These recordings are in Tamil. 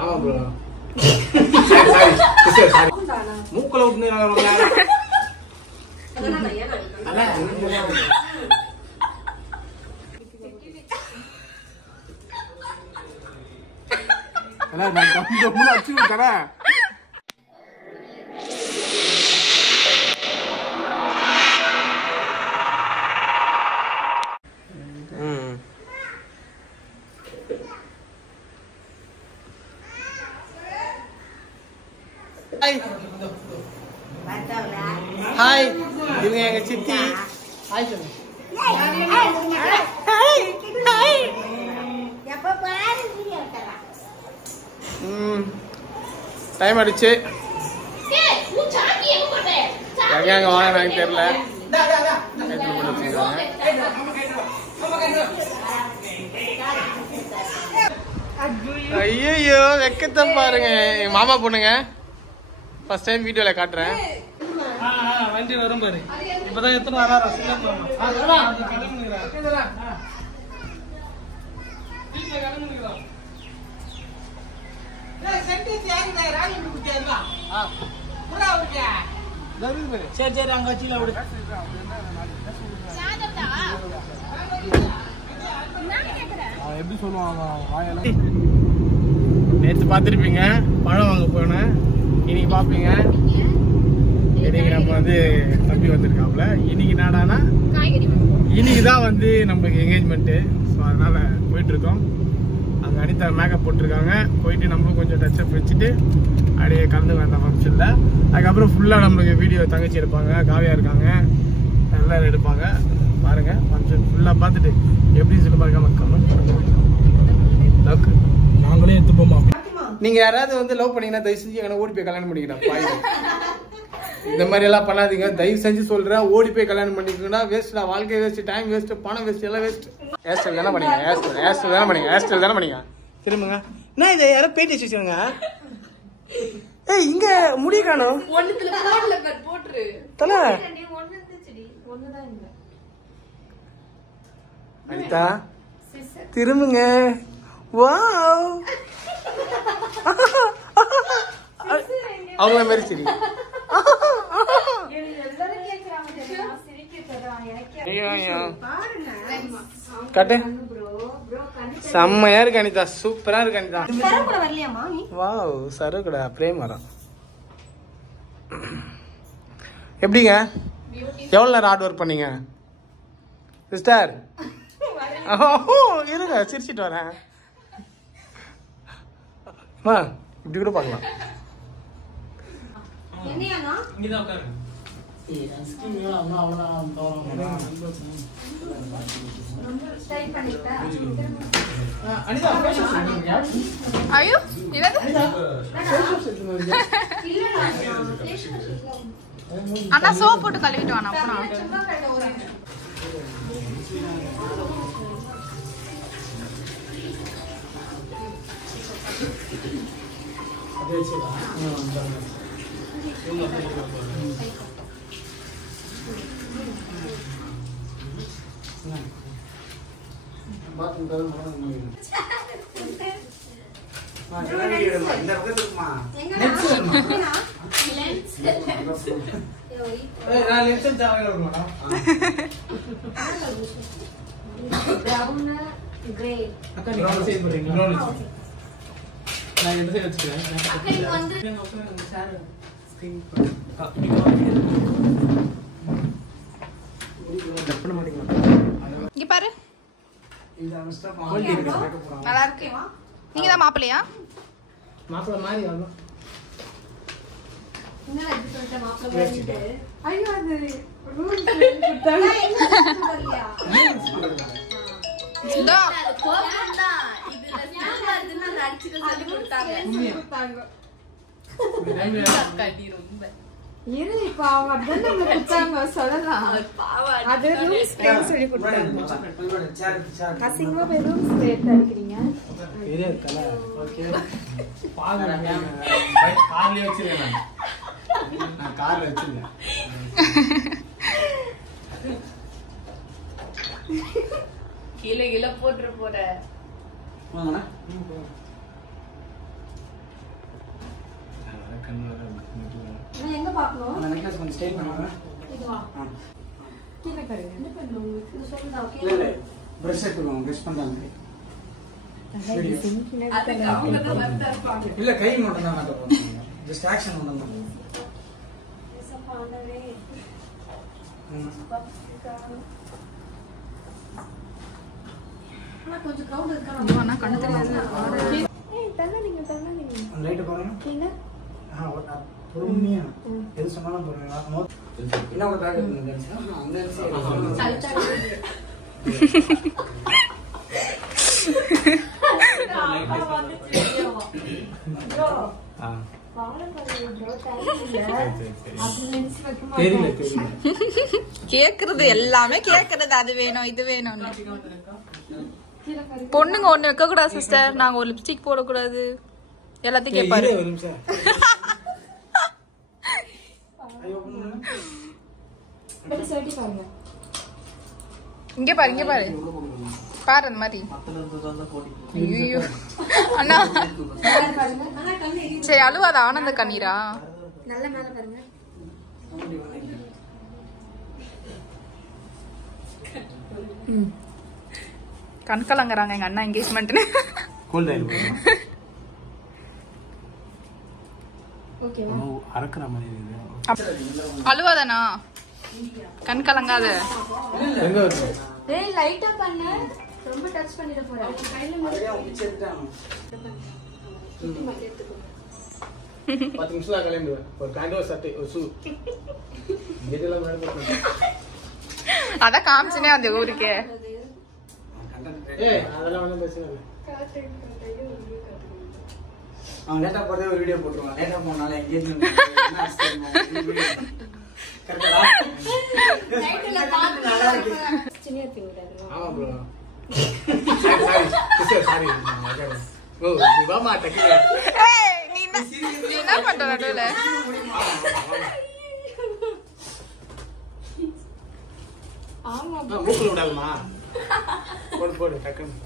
ஆமா ப்ரோ. மூக்கல விட்டு ஹாய், இவங்க எங்க சித்தி. ஹாய் சொல்லு. டைம் அடிச்சு எங்க வாங்கினாங்க தெரியல. ஐயோ வெக்கத்தை பாருங்க. எங்க மாமா பொண்ணுங்க ஃபர்ஸ்ட் டைம் வீடியோல காட்டுறேன். வண்டி வரும் பாரு. இப்பதான் எத்தனை வராரா சரி சரி அங்க வச்சு எப்படி சொல்லுவாங்க. நேற்று பார்த்துருப்பீங்க பழம் வாங்க போனேன். இன்னைக்கு பார்ப்பீங்க. இன்னைக்கு நம்ம வந்து தம்பி வந்திருக்காப்புல. இன்னைக்கு நாடானா இன்னைக்கு தான் வந்து நம்மளுக்கு என்கேஜ்மெண்ட்டு. ஸோ அதனால போயிட்டு இருக்கோம். அங்கே அனிதா மேக்கப் போட்டிருக்காங்க. போயிட்டு நம்மளும் கொஞ்சம் டச்சப் வச்சுட்டு அப்படியே கலந்து வேண்டாம் ஃபங்க்ஷனில். அதுக்கப்புறம் ஃபுல்லாக நம்மளுக்கு வீடியோ தங்கச்சி எடுப்பாங்க, காவியா இருக்காங்க, எல்லாரும் எடுப்பாங்க. பாருங்க ஃபங்க்ஷன் ஃபுல்லாக பார்த்துட்டு எப்படின்னு சொல்லி பார்க்காம கமெண்ட் பண்ணுங்க. லவ் நாங்களே எடுத்துப்போமா. நீங்க யாராவது வந்து லவ் பண்ணீங்கன்னா தயவு செஞ்சு எங்கன்னா ஓடி போய் கல்யாணம் பண்ணிக்கிட்டா. இந்த மாதிரி எல்லாம் பண்ணாதீங்க தயவு செஞ்சு சொல்றேன். ஓடி போய் கல்யாணம் பண்ணிக்கணும்னா வேஸ்ட் தான். வாழ்க்கை வேஸ்ட், டைம் வேஸ்ட், பணம் வேஸ்ட், எல்லாம் வேஸ்ட். ஹேர் ஸ்டைல் தானே பண்ணீங்க, ஹேர் ஸ்டைல் தானே பண்ணீங்க, ஹேர் ஸ்டைல் தானே பண்ணீங்க. திரும்புங்க. என்ன இதை யாரோ பேட்டி வச்சுருங்க. ஏய் இங்க முடி காணும் தல. அனிதா திரும்புங்க. வாவ் அவங்க மாதிரி சரி. கட்டு செம்மையா இருக்கு அனிதா, சூப்பரா இருக்கு அனிதா. வாவ் சரு கூட பிரேம் வரும். எப்படிங்க எவ்வளவு நேரம் ஹார்ட் ஒர்க் பண்ணீங்க சிஸ்டர்? இருங்க சிரிச்சிட்டு வரேன். இப்படி கூட பார்க்கலாம். அண்ணா சோப் போட்டு கழுவிட்டு வாங்க. இங்க பாரு நல்லா இருக்கு. நீங்க தான் மாப்பிள்ளையா? மாப்பிள்ளை மாதிரி வரணும். கீழே போட்டு போற வாங்கண்ணா. எங்க பாக்கணும் அந்த நெக்லஸ் கொஞ்சம் ஸ்டைல் பண்ணுங்க. இதுவா கீழே பாருங்க என்ன பண்ணுங்க இது சொல்லுடா ஓகே இல்ல இல்ல பிரஷ் எடுத்துக்கோங்க. பிரஷ் பண்றாங்க. இல்ல கை மட்டும் தான் காட்டுறோம். ஜஸ்ட் ஆக்ஷன் மட்டும் தான். சப்பாண்டவே ஆனா கொஞ்சம் கிரவுட் இருக்கா அண்ணா கண்ணு தெரியாது. ஏய் தள்ளாதீங்க அந்த லைட் பாருங்க. நீங்க பொறுமையா எது சொன்னாலும் பாருங்க. என்ன ஒரு பேக் இருக்குங்க. அந்த தெரியல தெரியல. கேக்குறது எல்லாமே கேக்குறது அது வேணும் இது வேணும். பொண்ணுங்க ஒண்ணு வைக்க கூடாது சிஸ்டர். நாங்க ஒரு லிப்ஸ்டிக் போடக்கூடாது. எல்லாத்தையும் கேட்பாரு. ஒரு நிமிஷம். பட் சர்டி பாருங்க இங்க பாரு இங்க பாரு பாரு அந்த மாதிரி. ஐயோ அண்ணா பாருங்க ஆனா கண்ணு எரியுது சரி அழுவாத ஆனந்த கண்ணீரா. நல்ல மேல பாருங்க கண் கலங்குறாங்க எங்க அண்ணா என்கேஜ்மெண்ட்னு. கோல்ட் ஆயிடும். ஓகேவா அறக்குற மாதிரி இருக்குது. அழுவாதண்ணா கண் கலங்காத. எங்க இருக்கு? ஏய் லைட்டா பண்ணு ரொம்ப டச் பண்ணிட போறேன் கையில மட்டும் 10 நிமிஷம் கிளம்பிடுவேன். ஒரு பேண்ட் ஒரு சட்டை ஒரு ஷூ இதெல்லாம் மேல. அதான் காமிச்சுனே அந்த ஊருக்கு. ஏய் அதெல்லாம் ஒன்றும் பிரச்சனை இல்லை. அவன் லேட்டா போறதே ஒரு வீடியோ போட்டுருவான். லேட்டா போனால எங்கேஜ்மெண்ட் கரெக்டா நல்லா இருக்கு. சின்ன இருப்பீங்க ஆமா ப்ரோ. சாரி ஓ நீ வா மாட்டே. ஏய் நீ என்ன பண்ற நடுவுல? ஆமா மூக்குல விடாதுமா. போடு போடு டக்குன்னு.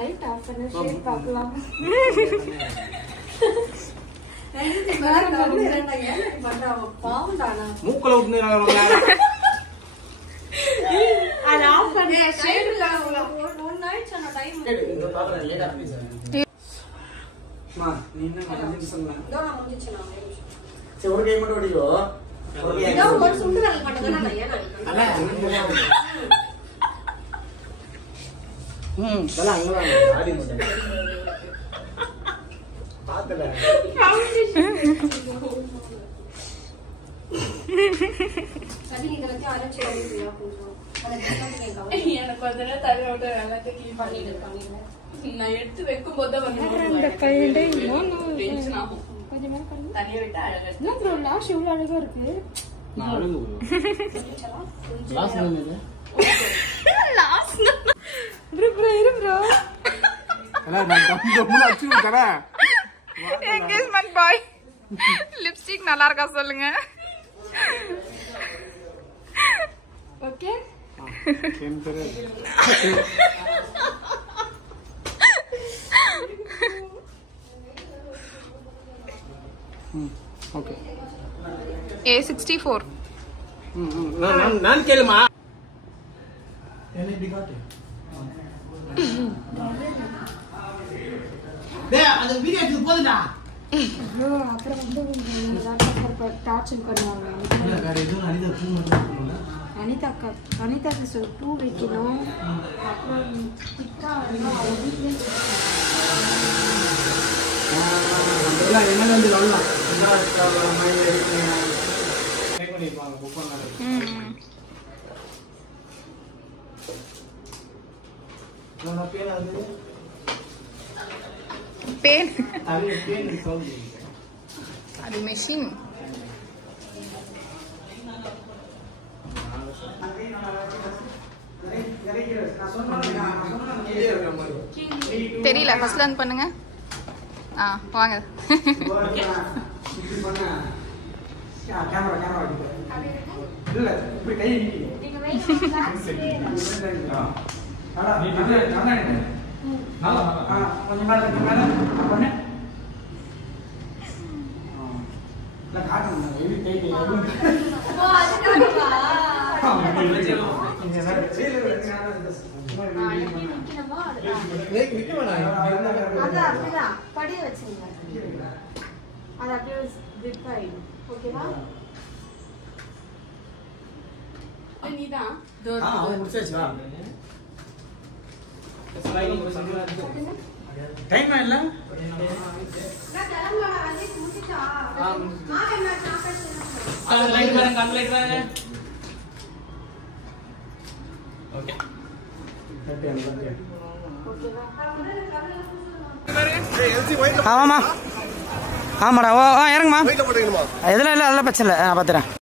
லைட் ஆஃப் பண்ண ஷேட் பார்க்கலாம் மூக்குல விட்டு அது ஆஃப் பண்ண ஷேட் ஒன் நைட் சொன்ன டைம் மா நீ என்ன 5 நிமிஷம் தான். இதோ நான் முடிச்சேன் நான் சரி ஒரு கை மட்டும் ஓடிக்கோ. ஒரு கை இதோ ஒரு சுண்டு வரல மட்டும் தான் நான் ஏன் இதெல்லாம் அங்கதான் ஆடி மாட்டேன். பாத்துல சரி நீங்க வந்து அரைச்சு வரீங்களா கொஞ்சம் எனக்கு ஒரு தடவை தலை விட்டு எல்லாத்தையும் கிளீன் பண்ணிடுங்க நான் எடுத்து வைக்கும் போது அந்த கையில டென்ஷன் ஆகும். கொஞ்சம் மேல பண்ணுங்க தனியா விட்டு அழகா என்ன ப்ரோ லாஷ் இவ்வளவு அழகா இருக்கு நான் அழுது லாஸ்ட் என்ன லாஸ்ட் ப்ரோ இரு ப்ரோ நான் கம்முன்னு அடிச்சு விட்டறேன். என்கேஜ்மெண்ட் பாய் லிப்ஸ்டிக் நல்லா இருக்கா சொல்லுங்க. ஓகே ஓகே A64 நான் கேளுமா. என்ன இப்படி காட்டு. டேய் அந்த வீடியோ எடுத்து போடுடா. ப்ரோ அப்புறம் வந்து லேப்டாப் டார்ச்சர் பண்ணுவாங்க வேற எதுவும் அனிதா பூ மட்டும் அனிதா சிஸ்டர் 2 வைக்கணும் அப்புறம் டிக்கா அவங்க வீட்லயே அதெல்லாம் என்ன வந்து வரலாம். இந்த மாதிரி செக் பண்ணிப்பாங்க புக் பண்ணாரு. நான் பேர் அது பேன் அது பேன் சவுண்ட். அது மெஷின். தெரியல ஃபர்ஸ்ட் லேர்ன் பண்ணுங்க. வாங்க. இப்படி பண்ண கேமரா இல்ல இப்படி கை நீங்க வெயிட் பண்ணுங்க. கொஞ்சம் மேல பண்ணு. காட்டணும் ஓ அதுக்காகவா? அது அப்படிதான் படிய வச்சுங்க. அது அப்படியே grip ஆயிடும். ஓகேவா? நீதான் முடிச்சாச்சு வா. டைம் இல்ல நான் கிளம்பல வந்து முடிச்சா. நான் என்ன சாப்பிடுறேன். லைட் வரங்க. ஓகே. ஆமாம்மா ஆமாடா ஓ இறங்குமா இதெல்லாம் இல்லை அதெல்லாம் பிரச்சனை இல்லை நான் பார்த்துறேன்.